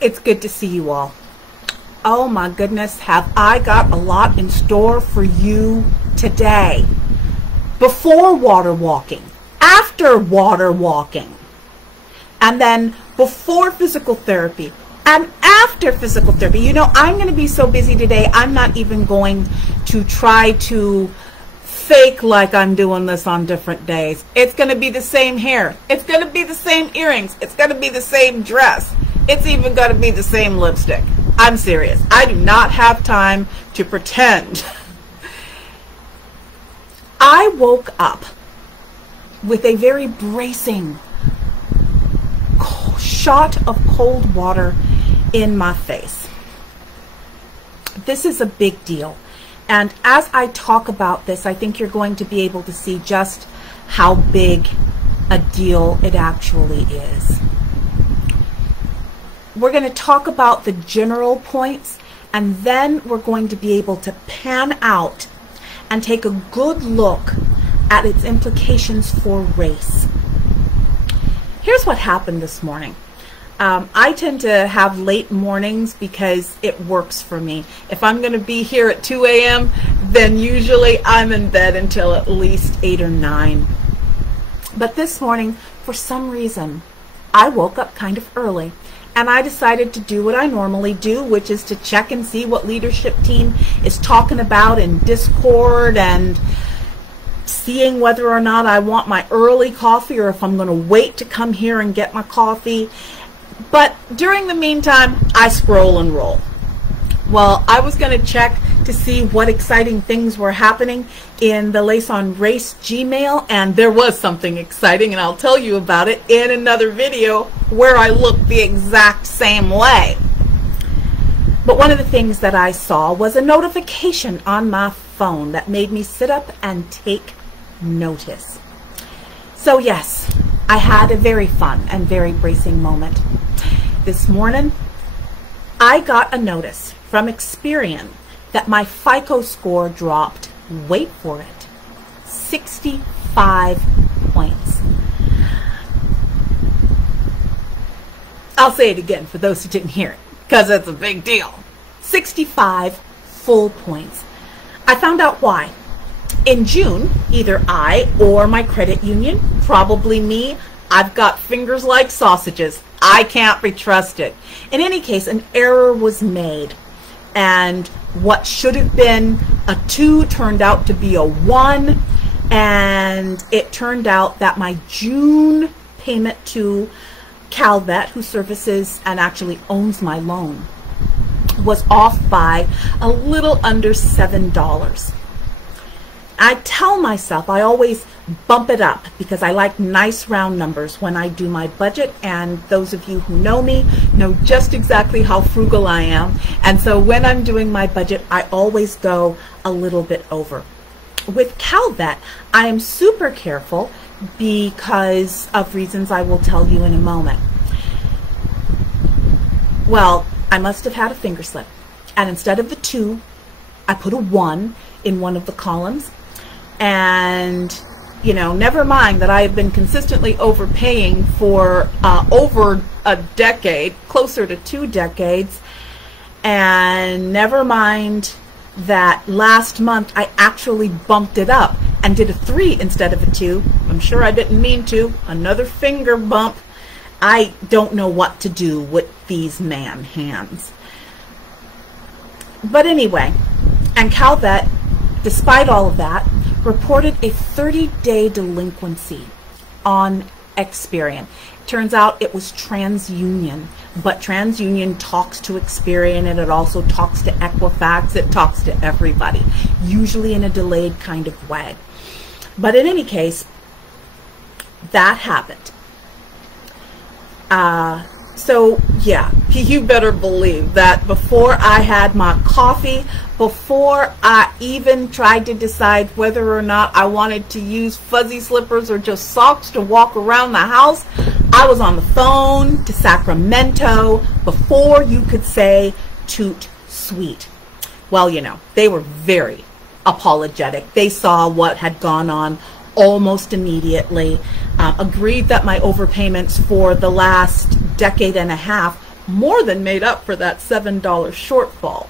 It's good to see you all. Oh my goodness, have I got a lot in store for you today. Before water walking, after water walking, and then before physical therapy, and after physical therapy. You know, I'm going to be so busy today, I'm not even going to try to fake like I'm doing this on different days. It's going to be the same hair. It's going to be the same earrings. It's going to be the same dress. It's even going to be the same lipstick. I'm serious. I do not have time to pretend. I woke up with a very bracing shot of cold water in my face. This is a big deal. And as I talk about this, I think you're going to be able to see just how big a deal it actually is. We're going to talk about the general points, and then we're going to be able to pan out and take a good look at its implications for race. Here's what happened this morning. I tend to have late mornings because it works for me. If I'm going to be here at 2 a.m., then usually I'm in bed until at least 8 or 9. But this morning, for some reason, I woke up kind of early, and I decided to do what I normally do, which is to check and see what leadership team is talking about in Discord, and seeing whether or not I want my early coffee or if I'm going to wait to come here and get my coffee. But during the meantime, I scroll and roll. Well, I was going to check to see what exciting things were happening in the Lace on Race Gmail, and there was something exciting, and I'll tell you about it in another video where I look the exact same way. But one of the things that I saw was a notification on my phone that made me sit up and take notice. So yes, I had a very fun and very bracing moment. This morning, I got a notice from Experian that my FICO score dropped, wait for it, 65 points. I'll say it again for those who didn't hear it, because it's a big deal. 65 full points. I found out why. In June, either I or my credit union, probably me, I've got fingers like sausages. I can't be trusted. In any case, an error was made, and what should have been a 2 turned out to be a 1, and it turned out that my June payment to Calvet, who services and actually owns my loan, was off by a little under $7. I tell myself I always bump it up because I like nice round numbers when I do my budget, and those of you who know me know just exactly how frugal I am. And so when I'm doing my budget, I always go a little bit over. With Calvet, I am super careful because of reasons I will tell you in a moment. Well, I must have had a finger slip, and instead of the 2, I put a 1 in one of the columns. And you know, never mind that I have been consistently overpaying for over a decade, closer to 2 decades, and never mind that last month I actually bumped it up and did a 3 instead of a 2. I'm sure I didn't mean to. Another finger bump. I don't know what to do with these man hands. But anyway, and Calvet, despite all of that, reported a 30-day delinquency on Experian. Turns out it was TransUnion, but TransUnion talks to Experian, and it also talks to Equifax. It talks to everybody, usually in a delayed kind of way. But in any case, that happened. So yeah, you better believe that before I had my coffee, before I even tried to decide whether or not I wanted to use fuzzy slippers or just socks to walk around the house, I was on the phone to Sacramento before you could say toot sweet. Well, you know, they were very apologetic. They saw what had gone on almost immediately, agreed that my overpayments for the last decade and a half more than made up for that $7 shortfall.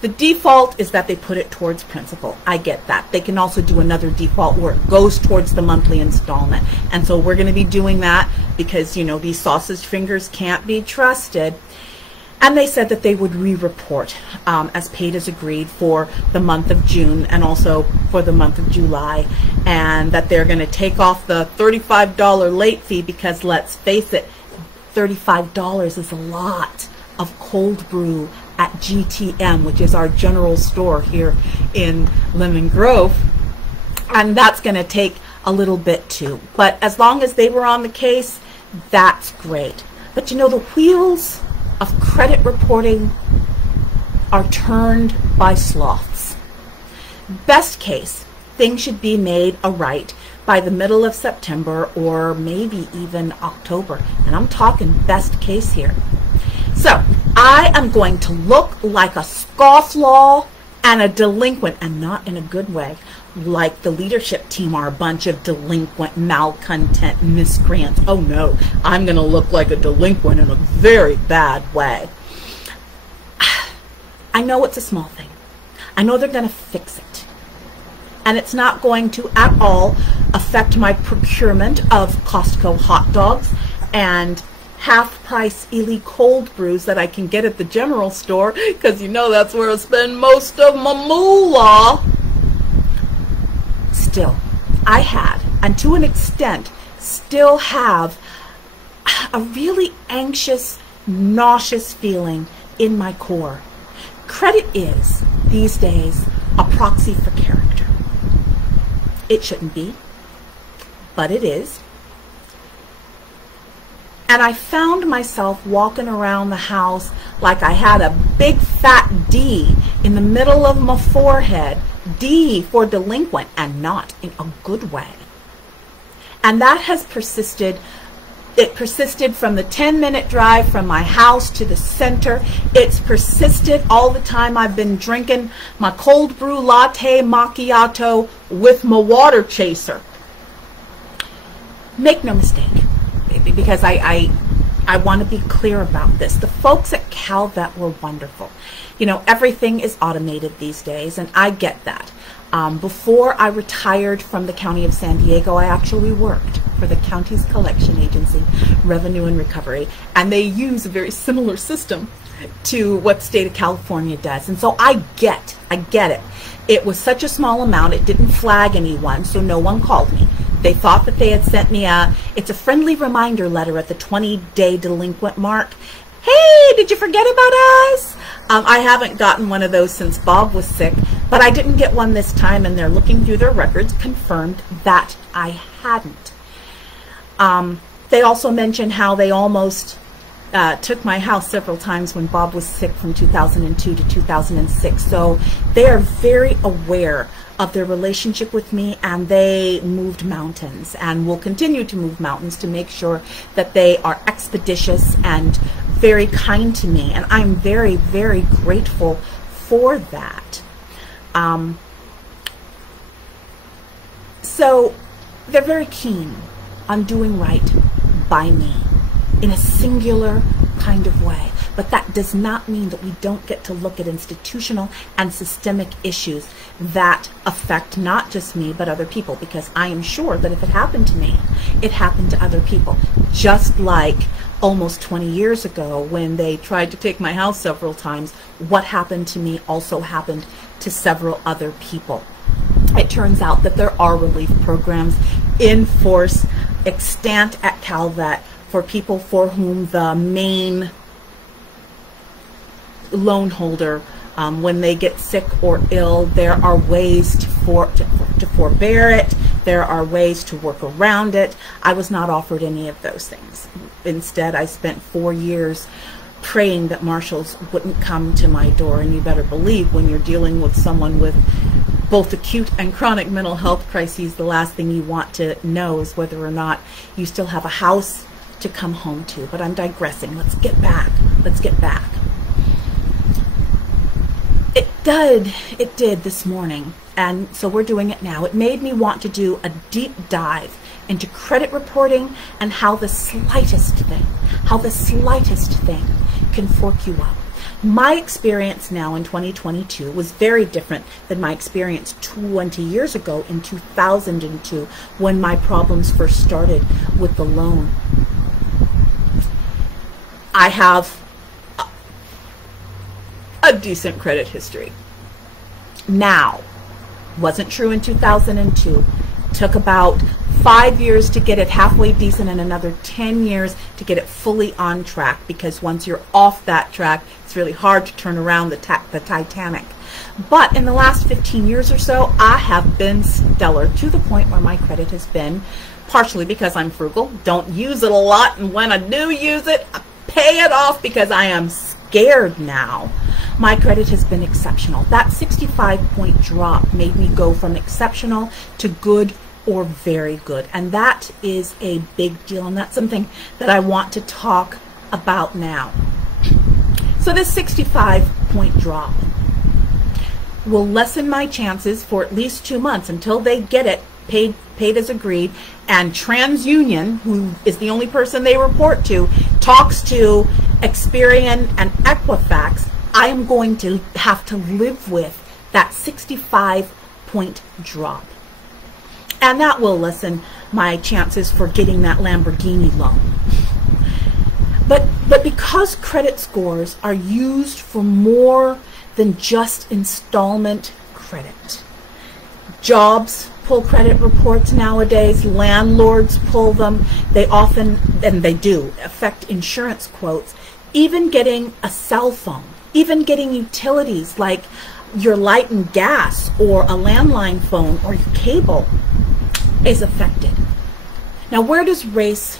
The default is that they put it towards principal. I get that. They can also do another default where it goes towards the monthly installment. And so we're going to be doing that because, you know, these sausage fingers can't be trusted. And they said that they would re-report as paid as agreed for the month of June and also for the month of July, and that they're going to take off the $35 late fee because, let's face it, $35 is a lot of cold brew at GTM, which is our general store here in Lemon Grove, and that's going to take a little bit too. But as long as they were on the case, that's great. But you know, the wheels of credit reporting are turned by sloths. Best case, things should be made aright by the middle of September or maybe even October. And I'm talking best case here. So I am going to look like a scofflaw and a delinquent, and not in a good way, like the leadership team are a bunch of delinquent, malcontent miscreants. Oh no, I'm going to look like a delinquent in a very bad way. I know it's a small thing. I know they're going to fix it. And it's not going to at all affect my procurement of Costco hot dogs and half-price Ely cold brews that I can get at the general store, because you know that's where I spend most of my moolah. Still, I had, and to an extent, still have a really anxious, nauseous feeling in my core. Credit is, these days, a proxy for character. It shouldn't be, but it is. And I found myself walking around the house like I had a big fat D in the middle of my forehead. D for delinquent, and not in a good way. And that has persisted. It persisted from the 10-minute drive from my house to the center. It's persisted all the time I've been drinking my cold brew latte macchiato with my water chaser. Make no mistake, because I want to be clear about this. The folks at Calvet were wonderful. You know, everything is automated these days, and I get that. Before I retired from the County of San Diego, I actually worked for the county's collection agency, Revenue and Recovery, and they use a very similar system to what the state of California does. And so I get it. It was such a small amount, it didn't flag anyone, so no one called me. They thought that they had sent me it's a friendly reminder letter at the 20-day delinquent mark. Hey, did you forget about us? I haven't gotten one of those since Bob was sick, but I didn't get one this time, and they're looking through their records, confirmed that I hadn't. They also mentioned how they almost took my house several times when Bob was sick from 2002 to 2006. So they are very aware of their relationship with me, and they moved mountains and will continue to move mountains to make sure that they are expeditious and very kind to me. And I'm very, very grateful for that. So they're very keen on doing right by me in a singular kind of way. But that does not mean that we don't get to look at institutional and systemic issues that affect not just me, but other people. Because I am sure that if it happened to me, it happened to other people. Just like almost 20 years ago when they tried to take my house several times, what happened to me also happened to several other people. It turns out that there are relief programs in force extant at Calvet for people for whom the main loan holder, when they get sick or ill, there are ways to forbear it. There are ways to work around it. I was not offered any of those things. Instead, I spent 4 years praying that marshals wouldn't come to my door. And you better believe, when you're dealing with someone with both acute and chronic mental health crises, the last thing you want to know is whether or not you still have a house to come home to. But I'm digressing. Let's get back. Let's get back. It did this morning, and so we're doing it now. It made me want to do a deep dive into credit reporting and how the slightest thing can fork you up. My experience now in 2022 was very different than my experience 20 years ago in 2002 when my problems first started with the loan. I have a decent credit history. Now, wasn't true in 2002. Took about 5 years to get it halfway decent and another 10 years to get it fully on track, because once you're off that track, it's really hard to turn around the Titanic. But in the last 15 years or so, I have been stellar to the point where my credit has been, partially because I'm frugal, don't use it a lot, and when I do use it, I pay it off because I am scared now. My credit has been exceptional. That 65-point drop made me go from exceptional to good or very good. And that is a big deal. And that's something that I want to talk about now. So this 65-point drop will lessen my chances for at least 2 months until they get it paid as agreed. And TransUnion, who is the only person they report to, talks to Experian and Equifax. I am going to have to live with that 65-point drop. And that will lessen my chances for getting that Lamborghini loan. But because credit scores are used for more than just installment credit. Jobs pull credit reports nowadays, landlords pull them, they often, and they do, affect insurance quotes. Even getting a cell phone, even getting utilities like your light and gas or a landline phone or your cable is affected. Now, where does race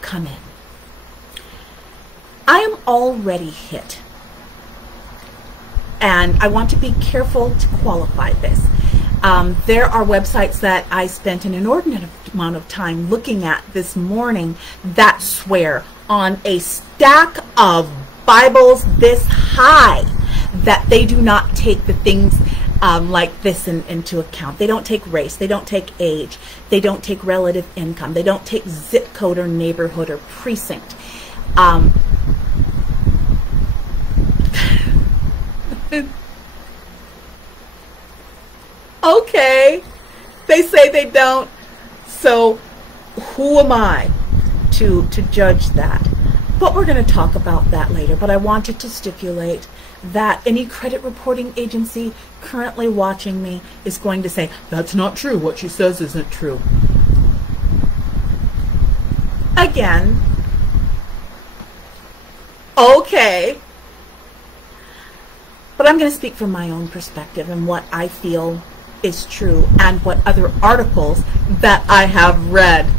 come in? I am already hit, and I want to be careful to qualify this. There are websites that I spent an inordinate amount of time looking at this morning that swear on a stack of Bibles this high that they do not take the things like this into account. They don't take race, they don't take age, they don't take relative income, they don't take zip code or neighborhood or precinct. Okay, they say they don't, so who am I to judge that? But we're going to talk about that later. But I wanted to stipulate that any credit reporting agency currently watching me is going to say, that's not true, what she says isn't true. Again, okay, but I'm going to speak from my own perspective and what I feel is true and what other articles that I have read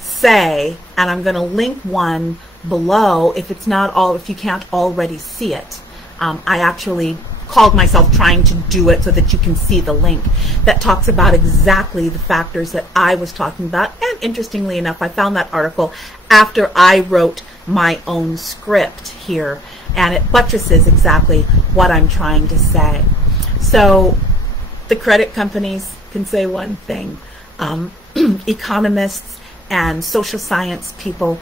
say, and I'm going to link one below if you can't already see it. I actually called myself trying to do it so that you can see the link that talks about exactly the factors that I was talking about. And interestingly enough, I found that article after I wrote my own script here, and it buttresses exactly what I'm trying to say. So the credit companies can say one thing. Economists and social science people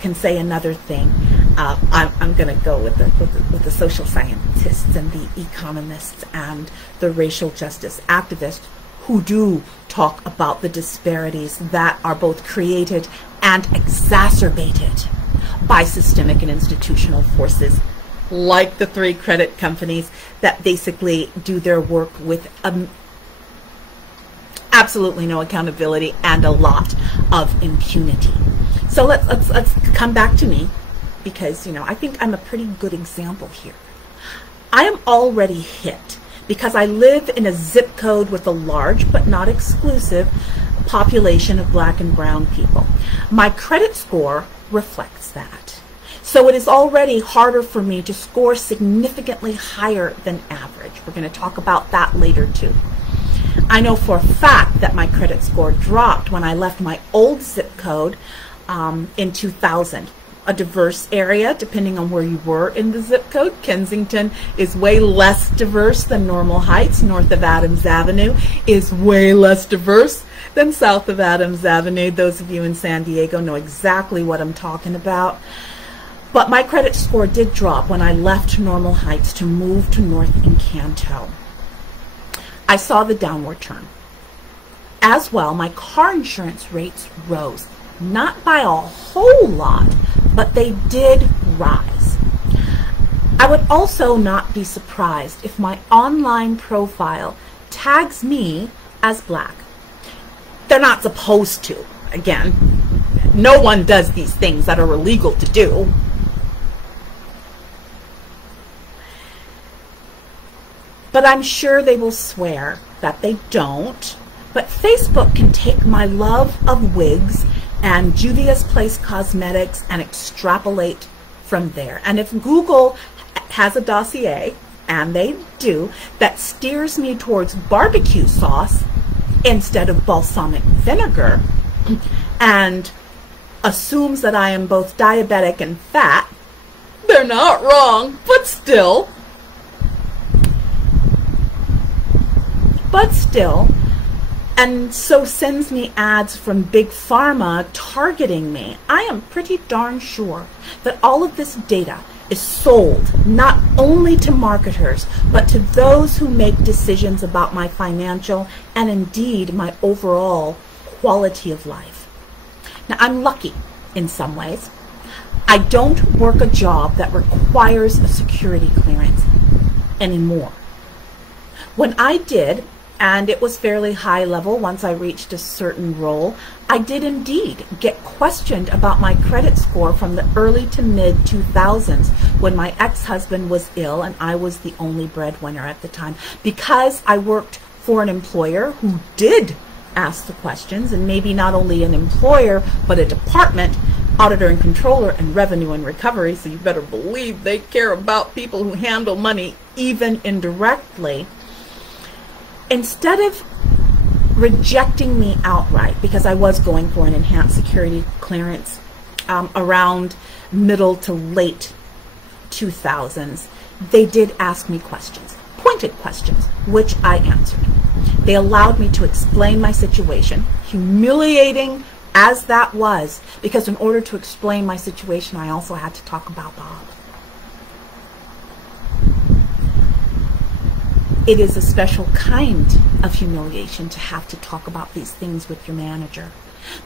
can say another thing. I'm going to go with the social scientists and the economists and the racial justice activists who do talk about the disparities that are both created and exacerbated by systemic and institutional forces like the three credit companies that basically do their work with absolutely no accountability and a lot of impunity. So let's come back to me, because I think I'm a pretty good example here. I am already hit because I live in a zip code with a large but not exclusive population of black and brown people. My credit score reflects that. So it is already harder for me to score significantly higher than average. We're going to talk about that later too. I know for a fact that my credit score dropped when I left my old zip code in 2000. a diverse area, depending on where you were in the zip code. Kensington is way less diverse than Normal Heights. North of Adams Avenue is way less diverse than south of Adams Avenue. Those of you in San Diego know exactly what I'm talking about. But my credit score did drop when I left Normal Heights to move to North Encanto. I saw the downward turn. As well, my car insurance rates rose. Not by a whole lot, but they did rise. I would also not be surprised if my online profile tags me as black. They're not supposed to. Again, no one does these things that are illegal to do. But I'm sure they will swear that they don't. But Facebook can take my love of wigs and Juvia's Place Cosmetics and extrapolate from there. And if Google has a dossier, and they do, that steers me towards barbecue sauce instead of balsamic vinegar, and assumes that I am both diabetic and fat, they're not wrong, but still, and so sends me ads from Big Pharma targeting me. I am pretty darn sure that all of this data is sold not only to marketers, but to those who make decisions about my financial and indeed my overall quality of life. Now, I'm lucky in some ways. I don't work a job that requires a security clearance anymore. When I did, and it was fairly high level once I reached a certain role, I did indeed get questioned about my credit score from the early to mid 2000s when my ex-husband was ill and I was the only breadwinner at the time. Because I worked for an employer who did ask the questions, and maybe not only an employer, but a department, auditor and controller, and revenue and recovery, so you better believe they care about people who handle money even indirectly. Instead of rejecting me outright, because I was going for an enhanced security clearance around middle to late 2000s, they did ask me questions, pointed questions, which I answered. They allowed me to explain my situation, humiliating as that was, because in order to explain my situation, I also had to talk about Bob. It is a special kind of humiliation to have to talk about these things with your manager.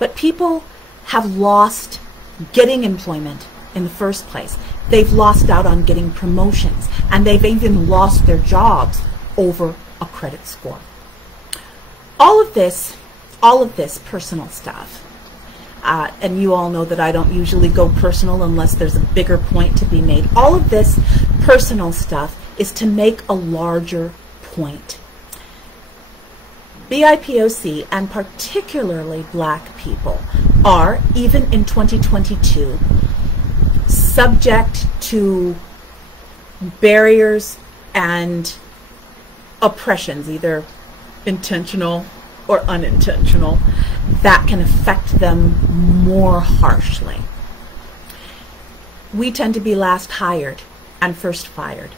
But people have lost getting employment in the first place. They've lost out on getting promotions, and they've even lost their jobs over a credit score. All of this personal stuff, and you all know that I don't usually go personal unless there's a bigger point to be made. All of this personal stuff is to make a larger point. BIPOC, and particularly black people, are, even in 2022, subject to barriers and oppressions, either intentional or unintentional, that can affect them more harshly. We tend to be last hired and first fired.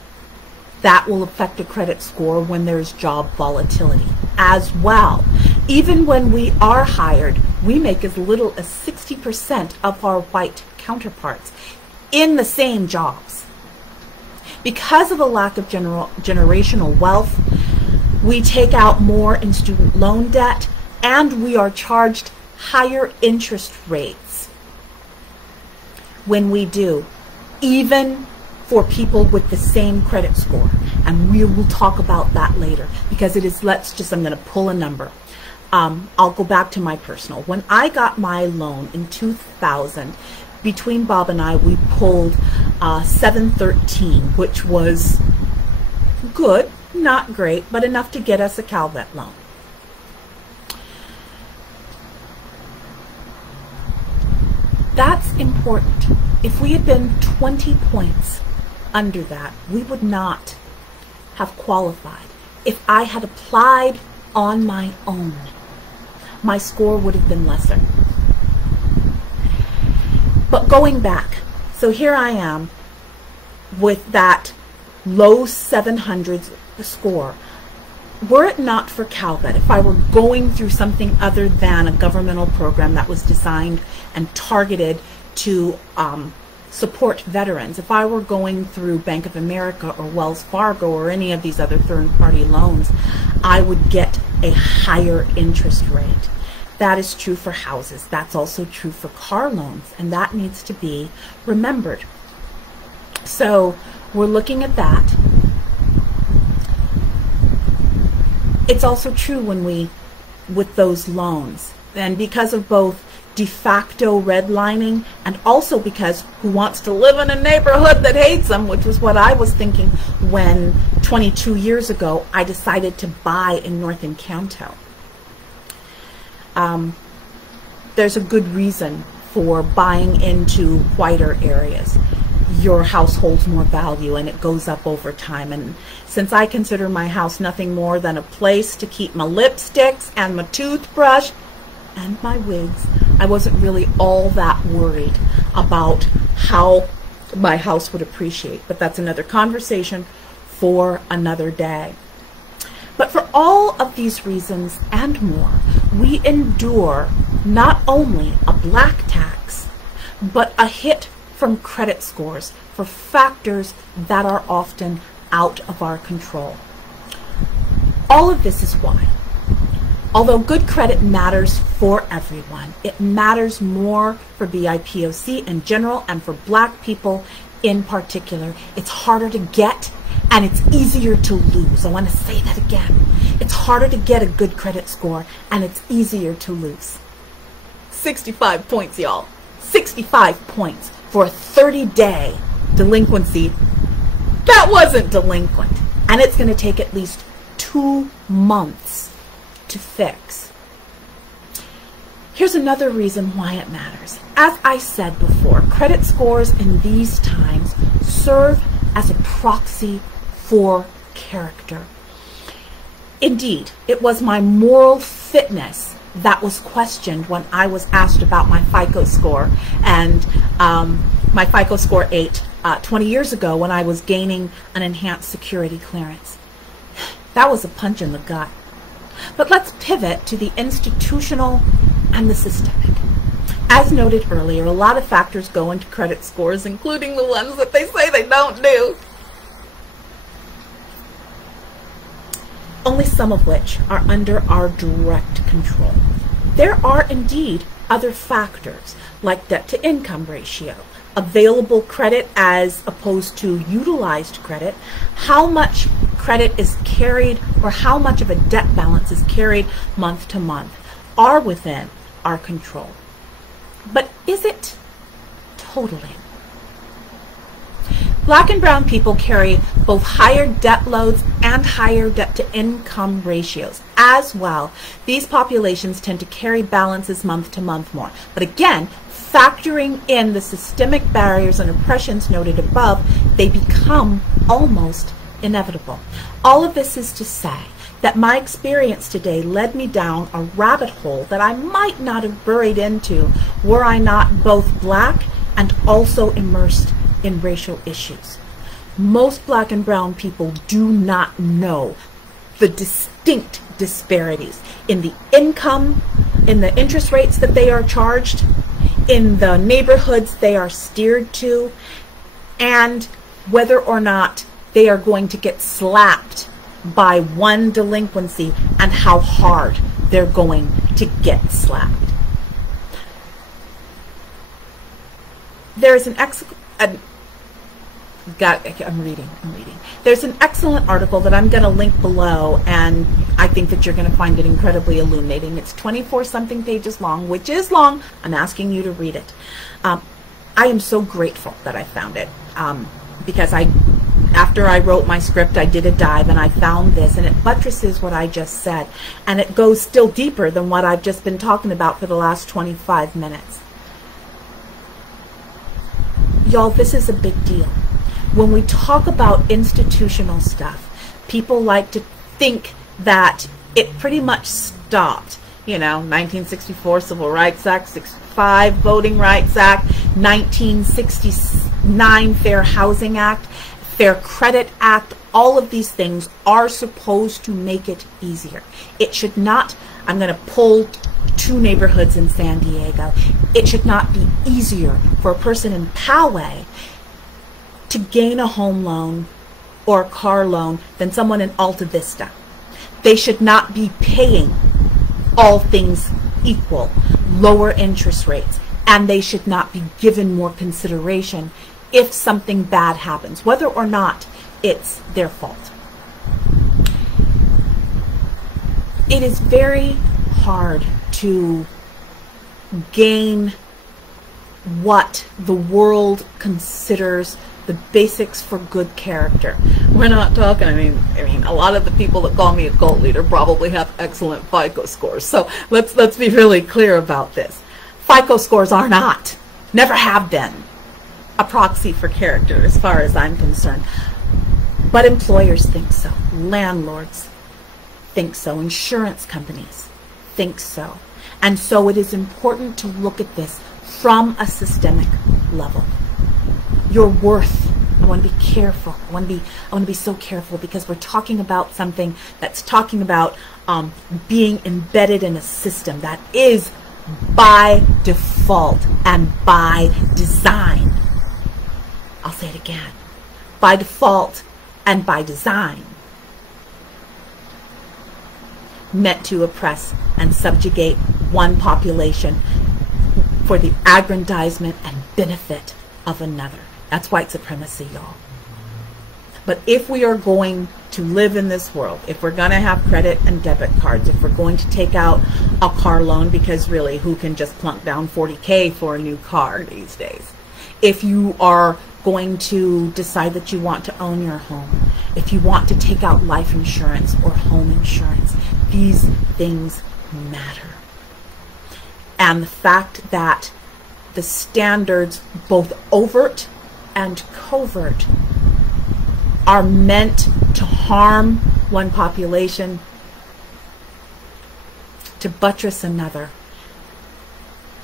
That will affect a credit score when there's job volatility as well. Even when we are hired, we make as little as 60% of our white counterparts in the same jobs. Because of a lack of generational wealth, we take out more in student loan debt, and we are charged higher interest rates when we do, even for people with the same credit score. And we will talk about that later, because it is, I'm going to pull a number. I'll go back to my personal. When I got my loan in 2000, between Bob and I, we pulled 713, which was good, not great, but enough to get us a Calvet loan. That's important. If we had been 20 points under that, we would not have qualified. If I had applied on my own, my score would have been lesser. But going back, So here I am with that low 700s score. Were it not for Calvet, if I were going through something other than a governmental program that was designed and targeted to support veterans, if I were going through Bank of America or Wells Fargo or any of these other third-party loans, I would get a higher interest rate. That is true for houses. That's also true for car loans, and that needs to be remembered. So we're looking at that. It's also true with those loans, and because of both de facto redlining and also because who wants to live in a neighborhood that hates them, which was what I was thinking when 22 years ago I decided to buy in North Encanto. There's a good reason for buying into whiter areas. Your house holds more value and it goes up over time. And since I consider my house nothing more than a place to keep my lipsticks and my toothbrush and my wigs, I wasn't really all that worried about how my house would appreciate. But that's another conversation for another day. But for all of these reasons and more, we endure not only a black tax, but a hit from credit scores for factors that are often out of our control. All of this is why, although good credit matters for everyone, it matters more for BIPOC in general and for black people in particular. It's harder to get and it's easier to lose. I want to say that again. It's harder to get a good credit score and it's easier to lose. 65 points, y'all. 65 points for a 30-day delinquency that wasn't delinquent. And it's going to take at least 2 months to fix. Here's another reason why it matters. As I said before, credit scores in these times serve as a proxy for character. Indeed, it was my moral fitness that was questioned when I was asked about my FICO score, and my FICO score 8 20 years ago when I was gaining an enhanced security clearance. That was a punch in the gut. But let's pivot to the institutional and the systemic. As noted earlier, a lot of factors go into credit scores, including the ones that they say they don't do. Only some of which are under our direct control. There are indeed other factors like debt-to-income ratio, available credit as opposed to utilized credit, how much credit is carried or how much of a debt balance is carried month to month are within our control. But is it totally? Black and brown people carry both higher debt loads and higher debt-to-income ratios as well. These populations tend to carry balances month to month more. But again, factoring in the systemic barriers and oppressions noted above, they become almost inevitable. All of this is to say that my experience today led me down a rabbit hole that I might not have burrowed into were I not both black and also immersed in racial issues. Most black and brown people do not know the distinct disparities in the income, in the interest rates that they are charged, in the neighborhoods they are steered to, and whether or not they are going to get slapped by one delinquency and how hard they're going to get slapped. There's I'm reading. There's an excellent article that I'm going to link below, and I think that you're going to find it incredibly illuminating. It's 24-something pages long, which is long. I'm asking you to read it. I am so grateful that I found it, because after I wrote my script, I did a dive and I found this, and it buttresses what I just said, and it goes still deeper than what I've just been talking about for the last 25 minutes. Y'all, this is a big deal. When we talk about institutional stuff, people like to think that it pretty much stopped You know, 1964 Civil Rights Act, 65 Voting Rights Act, 1969 Fair Housing Act, Fair Credit Act. All of these things are supposed to make it easier. It should not, I'm going to pull 2 neighborhoods in San Diego. It should not be easier for a person in Poway to gain a home loan or a car loan than someone in Alta Vista. They should not be paying, all things equal, lower interest rates, and they should not be given more consideration if something bad happens, whether or not it's their fault. It is very hard to gain what the world considers the basics for good character. We're not talking, I mean, a lot of the people that call me a cult leader probably have excellent FICO scores. So let's be really clear about this. FICO scores are not, never have been, a proxy for character as far as I'm concerned. But employers think so. Landlords think so. Insurance companies think so. And so it is important to look at this from a systemic level. Your worth. I want to be careful. I want to be so careful, because we're talking about something that's talking about being embedded in a system that is by default and by design. I'll say it again. By default and by design, meant to oppress and subjugate one population for the aggrandizement and benefit of another. That's white supremacy, y'all. But if we are going to live in this world, if we're going to have credit and debit cards, if we're going to take out a car loan, because really, who can just plunk down $40K for a new car these days? If you are going to decide that you want to own your home, if you want to take out life insurance or home insurance, these things matter. And the fact that the standards, both overt and covert, are meant to harm one population, to buttress another.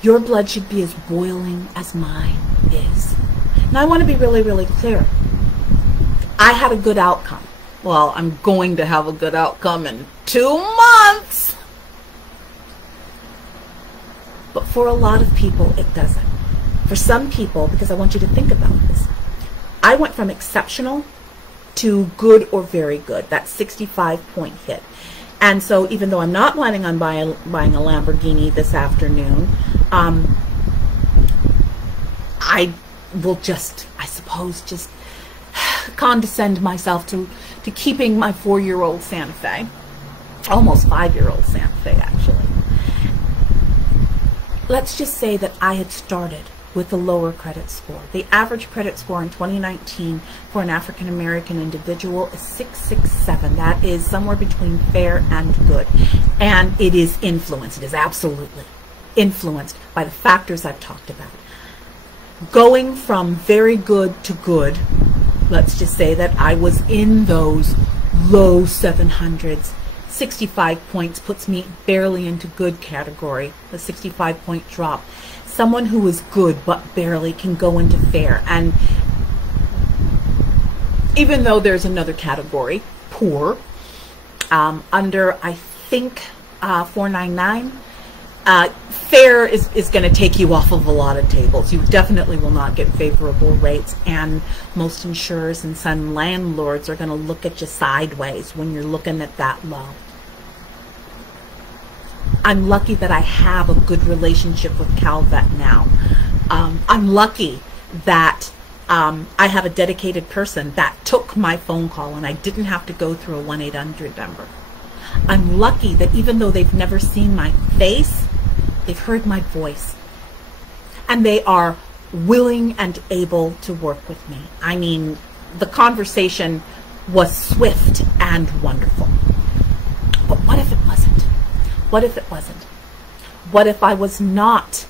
Your blood should be as boiling as mine is. And I want to be really, really clear. I had a good outcome. Well, I'm going to have a good outcome in 2 months. But for a lot of people, it doesn't. For some people, because I want you to think about this, I went from exceptional to good or very good, that 65-point hit. And so even though I'm not planning on buying a Lamborghini this afternoon, I will just, I suppose, just condescend myself to keeping my 4-year-old Santa Fe, almost 5-year-old Santa Fe actually. Let's just say that I had started with a lower credit score. The average credit score in 2019 for an African American individual is 667. That is somewhere between fair and good. And it is influenced, it is absolutely influenced by the factors I've talked about. Going from very good to good, let's just say that I was in those low 700s. 65 points puts me barely into good category, a 65-point drop. Someone who is good but barely can go into fair. And even though there's another category, poor, under, I think, 499, fair is going to take you off of a lot of tables. You definitely will not get favorable rates, and most insurers and some landlords are going to look at you sideways when you're looking at that low. I'm lucky that I have a good relationship with CalVet now. I'm lucky that I have a dedicated person that took my phone call and I didn't have to go through a 1-800 number. I'm lucky that even though they've never seen my face, they've heard my voice. And they are willing and able to work with me. I mean, the conversation was swift and wonderful. But what if it wasn't? What if it wasn't? What if I was not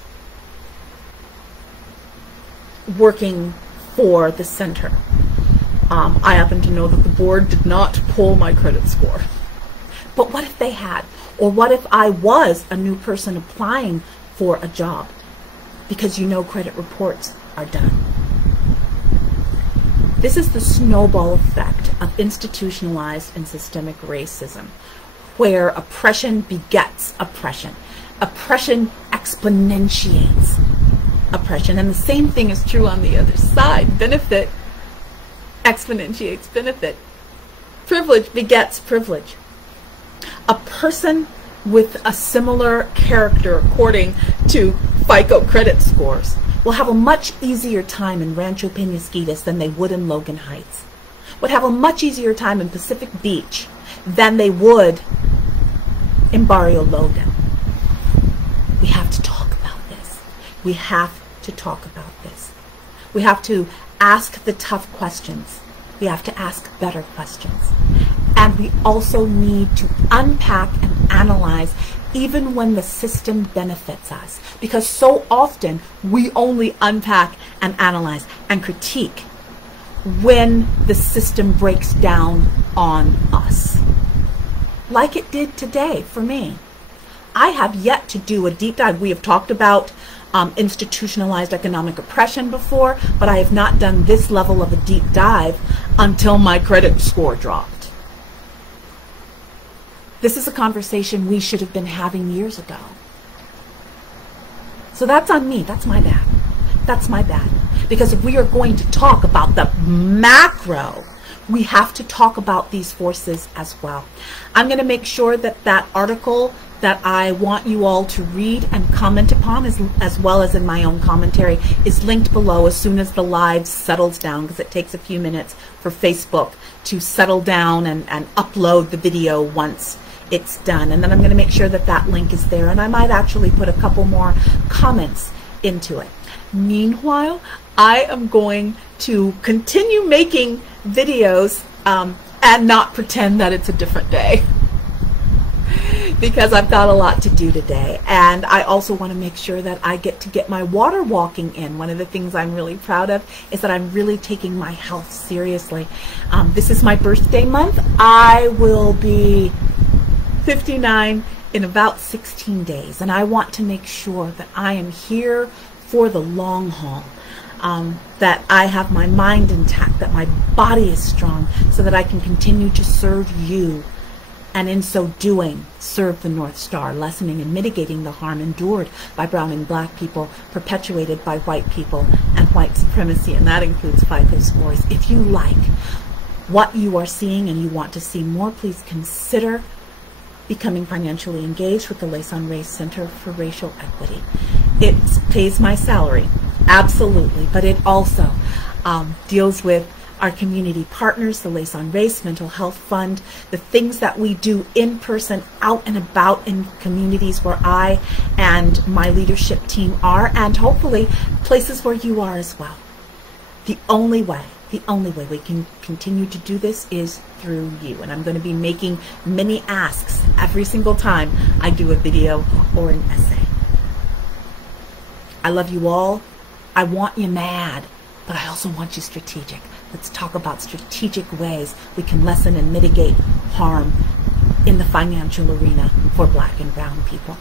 working for the center? I happen to know that the board did not pull my credit score. But what if they had? Or what if I was a new person applying for a job? Because you know credit reports are done. This is the snowball effect of institutionalized and systemic racism, where oppression begets oppression. Oppression exponentiates oppression. And the same thing is true on the other side. Benefit exponentiates benefit. Privilege begets privilege. A person with a similar character, according to FICO credit scores, will have a much easier time in Rancho Penasquitos than they would in Logan Heights, would have a much easier time in Pacific Beach than they would in Barrio Logan. We have to talk about this. We have to talk about this. We have to ask the tough questions. We have to ask better questions. And we also need to unpack and analyze even when the system benefits us. Because so often we only unpack and analyze and critique when the system breaks down on us. Like it did today for me. I have yet to do a deep dive. We have talked about institutionalized economic oppression before, but I have not done this level of a deep dive until my credit score dropped. This is a conversation we should have been having years ago. So that's on me. That's my bad. That's my bad. Because if we are going to talk about the macro, we have to talk about these forces as well. I'm going to make sure that that article that I want you all to read and comment upon, as well as in my own commentary, is linked below as soon as the live settles down, because it takes a few minutes for Facebook to settle down and upload the video once it's done. And then I'm going to make sure that that link is there, and I might actually put a couple more comments into it. Meanwhile, I am going to continue making videos and not pretend that it's a different day, because I've got a lot to do today. And I also want to make sure that I get my water walking in. One of the things I'm really proud of is that I'm really taking my health seriously. This is my birthday month. I will be 59 in about 16 days, and I want to make sure that I am here for the long haul, that I have my mind intact, that my body is strong, so that I can continue to serve you, and in so doing serve the North Star, lessening and mitigating the harm endured by brown and black people, perpetuated by white people and white supremacy, and that includes FICO scores. If you like what you are seeing and you want to see more, please consider becoming financially engaged with the Lace on Race Center for Racial Equity. It pays my salary, absolutely, but it also deals with our community partners, the Lace on Race Mental Health Fund, the things that we do in person, out and about in communities where I and my leadership team are, and hopefully places where you are as well. The only way we can continue to do this is through you. And I'm going to be making many asks every single time I do a video or an essay. I love you all. I want you mad, but I also want you strategic. Let's talk about strategic ways we can lessen and mitigate harm in the financial arena for black and brown people.